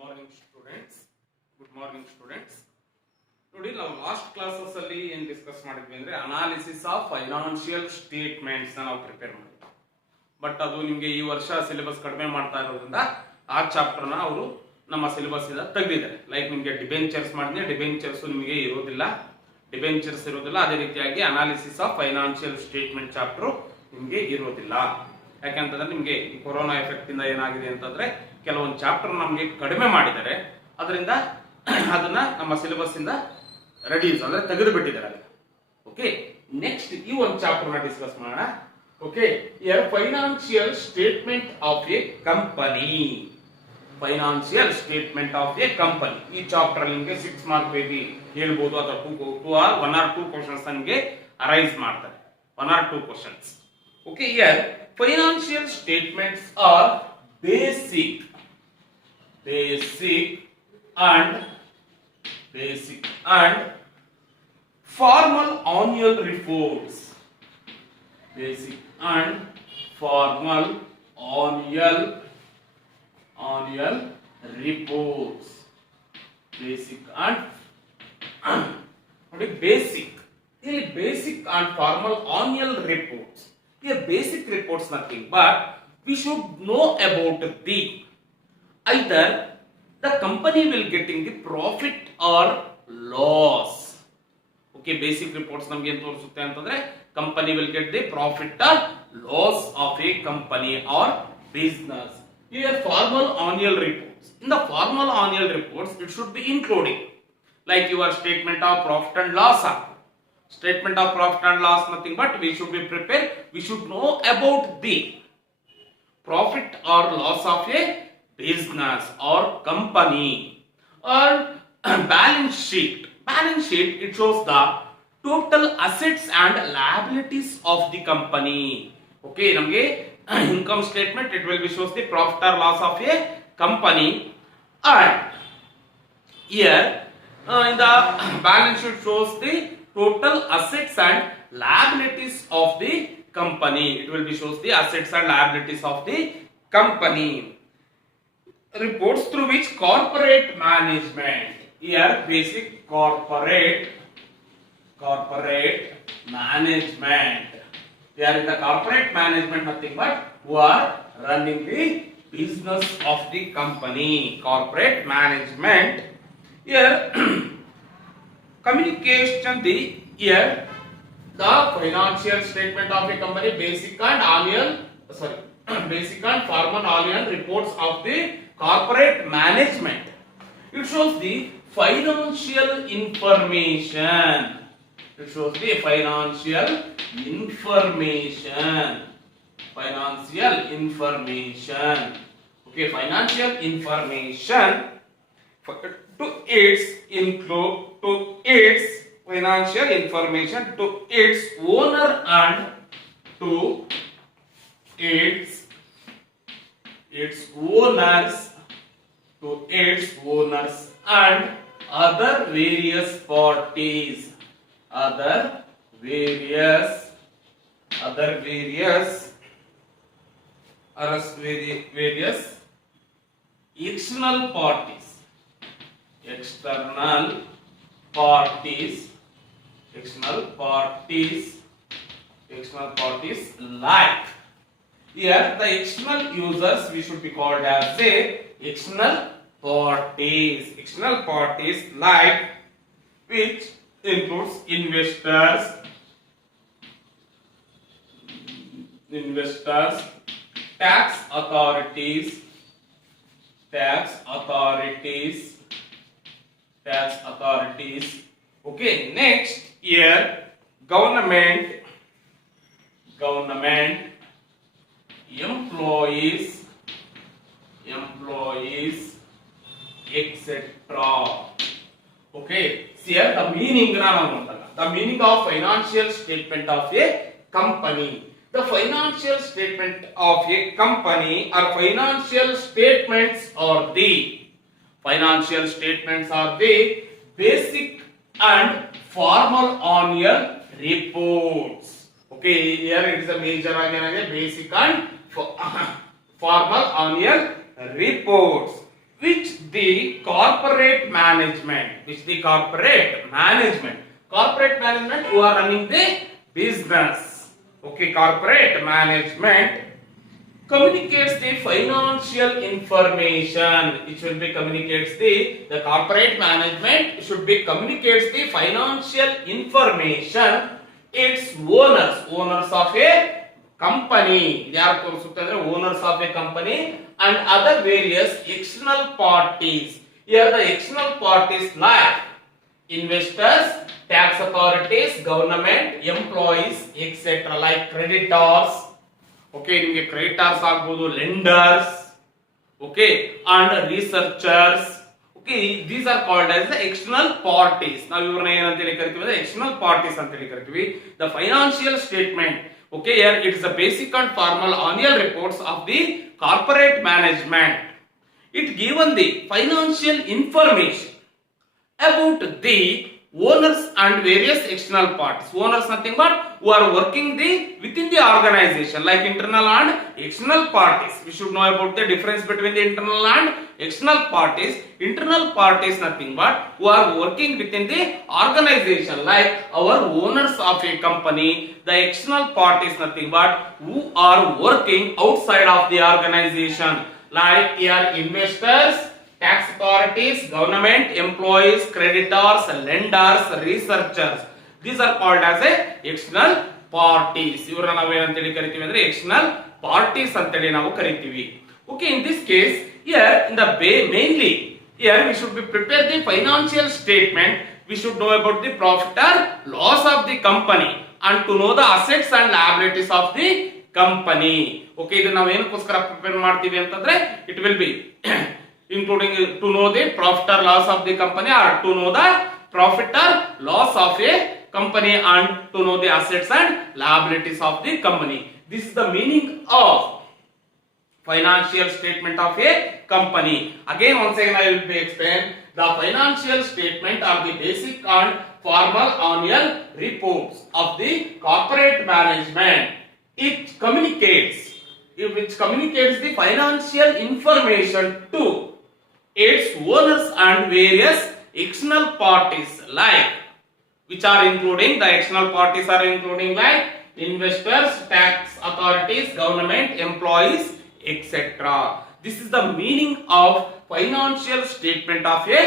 Morning students. Good morning students. ನೋಡಿ, ನಾವು last classes ಅಲ್ಲಿ ಏನ್ ಡಿಸ್ಕಸ್ ಮಾಡಿದ್ವಿ ಅಂದ್ರೆ ಅನಾಲಿಸಿಸ್ ಆಫ್ ಫೈನಾನ್ಷಿಯಲ್ ಸ್ಟೇಟ್ಮೆಂಟ್ಸ್ ನಾವು ಪ್ರಿಪೇರ್ ಮಾಡಿದ್ವಿ. ಬಟ್ ಅದು ನಿಮಗೆ ಈ ವರ್ಷ ಸಿಲೆಬಸ್ ಕಡಿಮೆ ಮಾಡ್ತಾ ಇರೋದ್ರಿಂದ ಆ ಚಾಪ್ಟರ್ ನ ಅವರು ನಮ್ಮ ಸಿಲೆಬಸ್ ಇಂದ ತೆಗೆದಿದ್ದಾರೆ. ಲೈಕ್ ನಿಮಗೆ ಡಿಬೆಂಚರ್ಸ್ ಮಾಡಿದ್ರೆ ಡಿಬೆಂಚರ್ಸ್ ನಿಮಗೆ ಇರೋದಿಲ್ಲ, ಅದೇ ರೀತಿಯಾಗಿ analysis of financial statement chapter ನಿಮಗೆ ಇರೋದಿಲ್ಲ. ಯಾಕೆಂತಂದ್ರೆ ನಿಮಗೆ ಈ ಕೊರೋನಾ ಎಫೆಕ್ಟ್ ಇಂದ ಏನಾಗಿದೆ ಅಂತಂದ್ರೆ ಕೆಲವೊಂದು ಚಾಪ್ಟರ್ ನಮಗೆ ಕಡಿಮೆ ಮಾಡಿದ್ದಾರೆ, ಅದರಿಂದ ಅದನ್ನ ನಮ್ಮ ಸಿಲೆಬಸ್ ಇಂದ ರೆಡ್ಯೂಸ್ ಅಂದ್ರೆ ತೆಗೆದು ಬಿಟ್ಟಿದ್ದಾರೆ. ಓಕೆ, ನೆಕ್ಸ್ಟ್ ಈ ಒಂದು ಚಾಪ್ಟರ್ ನ ಡಿಸ್ಕಸ್ ಮಾಡೋಣ. Okay, financial statement of A company. Financial statement of A company ಈ ಚಾಪ್ಟರ್ ನಿಮಗೆ 6 ಮಾರ್ಕ್ ಬೇಬಿ ಹೇಳ್ಬೋದು, ಅಥವಾ 1 or 2 ಕ್ವಶನ್ಸ್ ನಿಮಗೆ ಅರೈಸ್ ಮಾಡ್ತಾರೆ. 1 or 2 questions. Okay, financial statements are basic and formal annual reports. Basic and formal annual reports. Basic and basic. Really basic and formal annual reports. Here basic reports nothing but we should know about the either the company will getting the profit or loss. Okay, basic reports ನಮಗೆ ಏನು ತೋರಿಸುತ್ತೆ ಅಂತಂದ್ರೆ company will get the profit or loss of a company or business. Here formal annual reports. In the formal annual reports it should be including like your statement of profit and loss. Statement of profit and loss nothing but we should be prepared, we should know about the profit or loss of a business or company. Or balance sheet it shows the total assets and liabilities of the company. Okay, namge income statement it will be shows the profit or loss of a company, and here in the balance sheet shows the total assets and liabilities of the company. It will be shows the assets and liabilities of the company. Reports through which corporate management. Here basic corporate management. Here in the corporate management nothing but who are running the business of the company. Corporate management. Here communication the here the financial statement of a company, basic and formal annual reports of the corporate management. It shows the financial information. Okay, financial information to its financial information to its owner and to its owners and other various parties, other various external parties like here the external users we should be called as say external parties like which includes investors, tax authorities. Okay, next here government employees etc. Okay, here the meaning of financial statement of a company. The financial statement of a company or financial statements are the basic and formal annual reports. Okay, here it is a major basic and formal annual reports which the corporate management, which the corporate management who are running the business. Okay, corporate management communicates the financial information. It should be communicates the corporate management should be communicates the financial information its owners of a company. ಯಾರು ತೋರಿಸುತ್ತೆ ಅಂದ್ರೆ owners of a company and other various external parties. Here the external parties like investors, tax authorities, government, employees, etc. like creditors. Okay, ನಿಮಗೆ creditors ಆಗಬಹುದು, lenders, okay, and researchers. Okay, these are called as the external parties. ನಾವು ಇವ್ರನ್ನ ಏನಂತ ಹೇಳಿ ಕರಿತೀವಿ ಅಂದ್ರೆ external parties ಅಂತ ಹೇಳಿ ಕರಿತೀವಿ. The financial statement, okay, here it is the basic and formal annual reports of the corporate management. It given the financial information about the owners and various external parties. Owners nothing but who are working within the organization, like internal and external parties. We should know about the difference between the internal and external parties. Internal parties nothing but who are working within the organization, like our owners of a company. The external parties nothing but who are working outside of the organization, like here investors, tax authorities, government, employees, creditors, lenders, researchers. These are called as a external parties. ಇವರನ್ನ ನಾವು ಏನಂತ ಹೇಳಿ ಕರಿತೀವಿ ಅಂದ್ರೆ external parties ಅಂತ ಹೇಳಿ ನಾವು ಕರಿತೀವಿ. Okay, in this case here in the mainly here we should be prepare the financial statement. We should know about the profit or loss of the company and to know the assets and liabilities of the company. Okay, ಇದನ್ನ ನಾವು ಏನಕ್ಕೋಸ್ಕರ prepare ಮಾಡ್ತೀವಿ ಅಂತಂದ್ರೆ it will be including to know the profit or loss of the company or to know the profit or loss of a company and to know the assets and liabilities of the company. This is the meaning of financial statement of a company. Again once again I will be explain. The financial statement are the basic and formal annual reports of the corporate management. It communicates the financial information to its owners and various external parties, like which are including the external parties are including like investors, tax authorities, government, employees, etc. This is the meaning of financial statement of a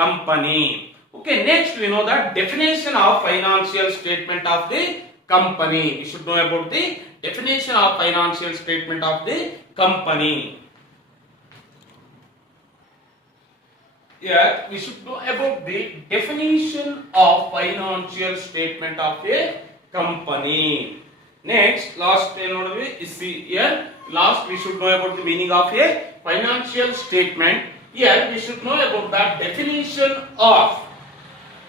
company. Okay, next we know the definition of financial statement of the company. We should know about the definition of financial statement of the company. Here we should know about the definition of financial statement of a company. Next, last is here. Last we should know about the meaning of a financial statement. Here we should know about the definition of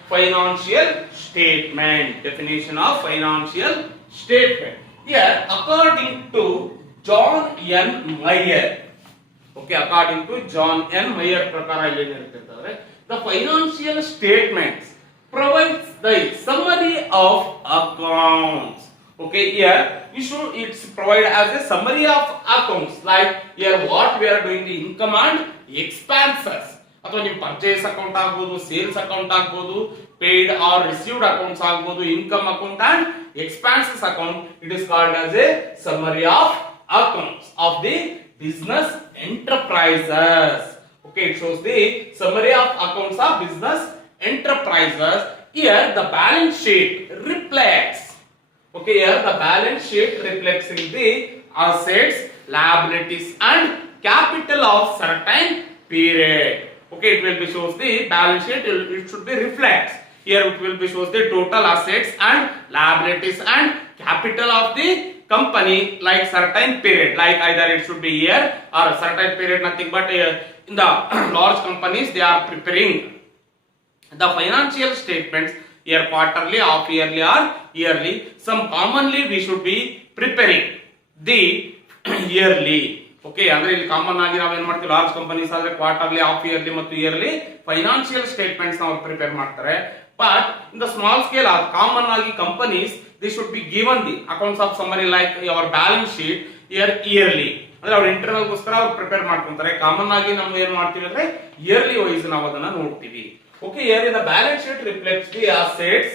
financial statement. Definition of financial statement. Here, according to John N. Mayer. Okay, according to John N. Mayer ಪ್ರಕಾರ ಇಲ್ಲಿ ಏನಿರ್ತದೆ, the financial statements provides the summary of accounts. Okay, here it's provide as a summary of accounts, like here what we are doing the income and expenses. ಅಥವಾ ನಿಮ್ಮ purchase account ಆಗಬಹುದು, sales account ಆಗಬಹುದು, paid R received accounts ಆಗಬಹುದು, income account and expenses account. It is called as A summary of accounts of the business enterprises. Okay, it shows the summary of accounts of business enterprises. Here the balance sheet reflects. Okay, here the balance sheet reflects in the assets, liabilities and capital of certain period. Okay, it will be shows the balance sheet, it should be reflects. Here it will be shows the total assets and liabilities and capital of the company, like certain period, like either it should be year or certain period, nothing but in the large companies they are preparing the financial statements here quarterly, half yearly or yearly. Some commonly we should be preparing the yearly. Okay, ಅಂದ್ರೆ ಇಲ್ಲಿ common ಆಗಿ ನಾವು ಏನು ಮಾಡ್ತೀವಿ, large companies ಆದ್ರೆ quarterly, half yearly ಮತ್ತು yearly financial statements ನಾವು prepare ಮಾಡ್ತಾರೆ. But in the small scale common ಆಗಿ companies they should be given the accounts of summary like your balance sheet here yearly. ಅಂದ್ರೆ ಅವ್ರ ಇಂಟರ್ನಲ್ ಗೋಸ್ಕರ ಅವ್ರು prepare ಮಾಡ್ಕೊಂತಾರೆ. ಕಾಮನ್ ಆಗಿ ನಾವು ಏನ್ ಮಾಡ್ತೀವಿ ಅಂದ್ರೆ ಇಯರ್ಲಿ ವೈಸ್ ನಾವು ಅದನ್ನ ನೋಡ್ತೀವಿ. Okay, here in the balance sheet reflects the assets,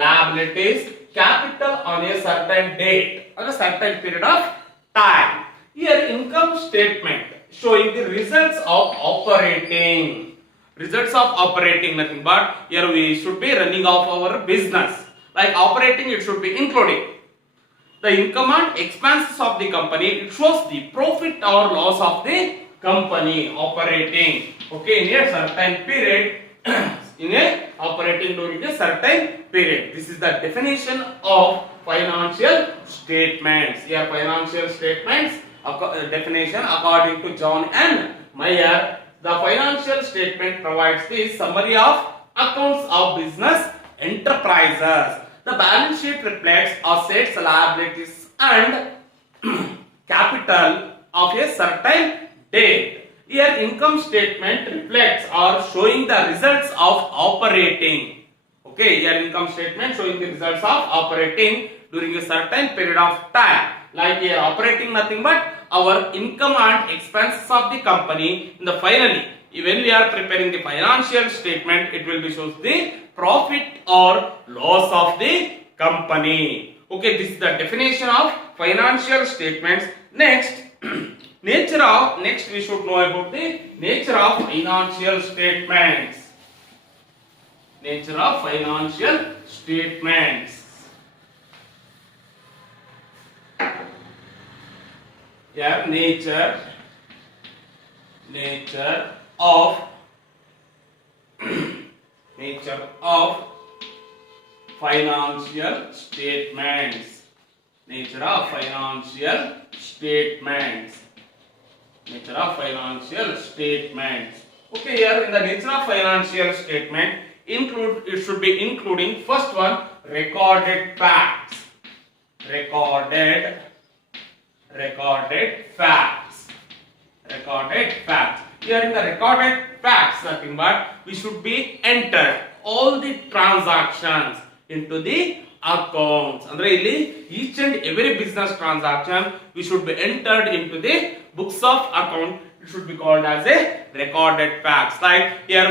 liabilities, capital on a certain date, on a certain period of time. Here income statement showing the results of operating. Results of operating, nothing but here we should be running off our business. Like operating, it should be including the income and expenses of the company. It shows the profit or loss of the company operating. Okay, in a certain period, in a operating during a certain period. This is the definition of financial statements. Here financial statements definition according to John N. Mayer. The financial statement provides the summary of accounts of business enterprises. The balance sheet reflects assets, liabilities, and capital of a certain date. Here income statement reflects or showing the results of operating. Okay, here income statement showing the results of operating during a certain period of time. Like here operating nothing but our income and expenses of the company. In the finally, when we are preparing the financial statement, it will be shows the profit or loss of the company. Okay, this is the definition of financial statements. Next next we should know about the nature of financial statements. Nature of financial statements. Yeah, nature of nature of financial statements. Nature of financial statements. Nature of financial statements. Okay, here in the nature of financial statement, it should be including first one, recorded facts. Recorded facts. Recorded facts. Here in the recorded facts, nothing but we should be entered all the transactions into the accounts. Andre illi each and every business transaction we should be entered into the books of account. It should be called as a recorded facts. Like here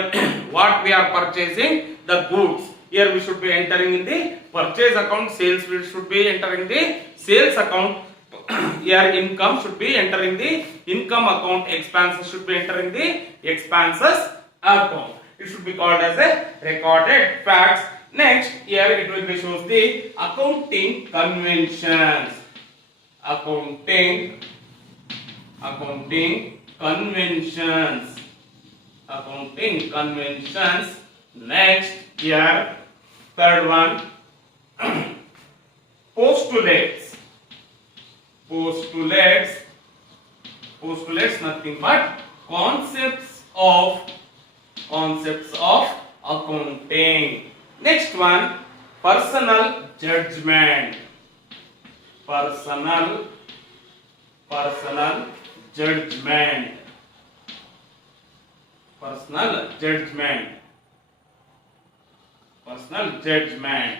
what we are purchasing, the goods, here we should be entering in the purchase account. Sales we should be entering the sales account. Here income should be entering the income account. Expenses should be entering the expenses account. It should be called as a recorded facts. Next, here it will be shows the accounting conventions. Accounting conventions. Accounting conventions. Next, here third one, postulates. Postulates nothing but concepts of accounting. Next one, personal judgment. Personal judgment. Personal judgment.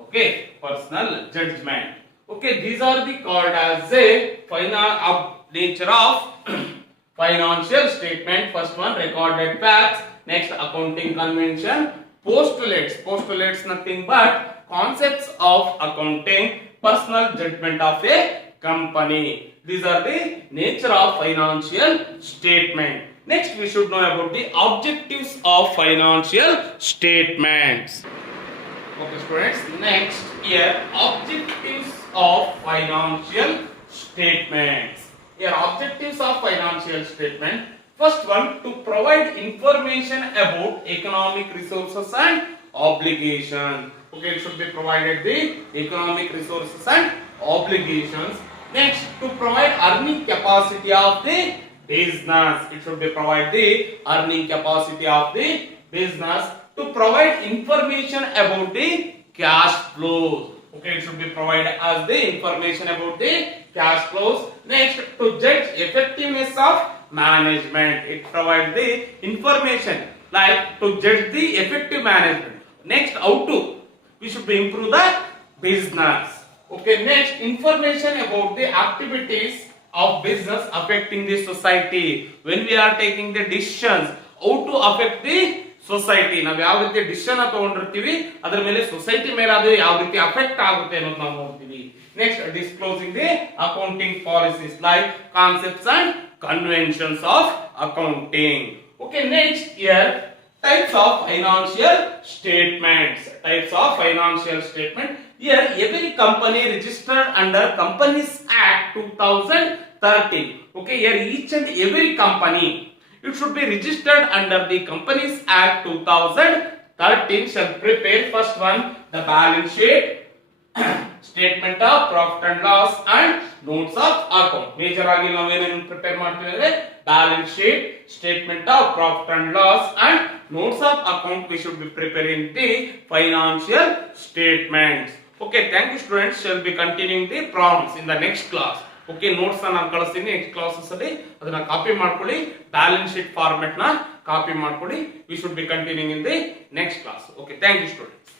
Okay, personal judgment. Okay, these are the called as a nature of financial statement. First one, recorded facts. Next, accounting convention. Postulates nothing but concepts of accounting. Personal judgment of a company. These are the nature of financial statement. Next, we should know about the objectives of financial statements. Okay, students. Next, here objectives of financial statements. Here objectives of financial statement. First one, to provide information about economic resources and obligations. Okay, it should be provided the economic resources and obligations. Next, to provide earning capacity of the business. It should be provide the earning capacity of the business. To provide information about the cash flows. Okay, it should be provided as the information about the cash flows. Next, to judge effectiveness of management. It provides the information like to judge the effective management. Next, how to we should be improve the business. Okay, next, information about the activities of business affecting the society. When we are taking the decisions, how to affect the society, ನಾವು ಯಾವ ರೀತಿ decision ತಗೊಂಡಿರ್ತೀವಿ ಅದರ ಮೇಲೆ society ಮೇಲೆ ಅದು ಯಾವ ರೀತಿ affect ಆಗುತ್ತೆ ಅನ್ನೋದು ನಾವು ನೋಡ್ತೀವಿ. Next, disclosing the accounting policies like concepts and conventions of accounting. Okay, next here, types of financial statements. Types of financial statement. Here, every company registered under Companies Act 2013. Okay, here each and every company, it should be registered under the Companies Act 2013 shall prepare first one, the balance sheet, statement of profit and loss and notes of account. Major ಆಗಿ ನಾವು ಏನೇನು prepare ಮಾಡ್ತೀವಿ ಅಂದ್ರೆ balance sheet, statement of profit and loss and notes of account. We should be preparing the financial statements. Okay, thank you students. Shall be continuing the problems in the next class. Okay, notes ನಾನು ಕಳಿಸ್ತೀನಿ next classes ಅಲ್ಲಿ, ಅದನ್ನ copy ಮಾಡ್ಕೊಳ್ಳಿ, balance sheet format ನ copy ಮಾಡ್ಕೊಳ್ಳಿ. We should be continuing in the next class. Okay, thank you students.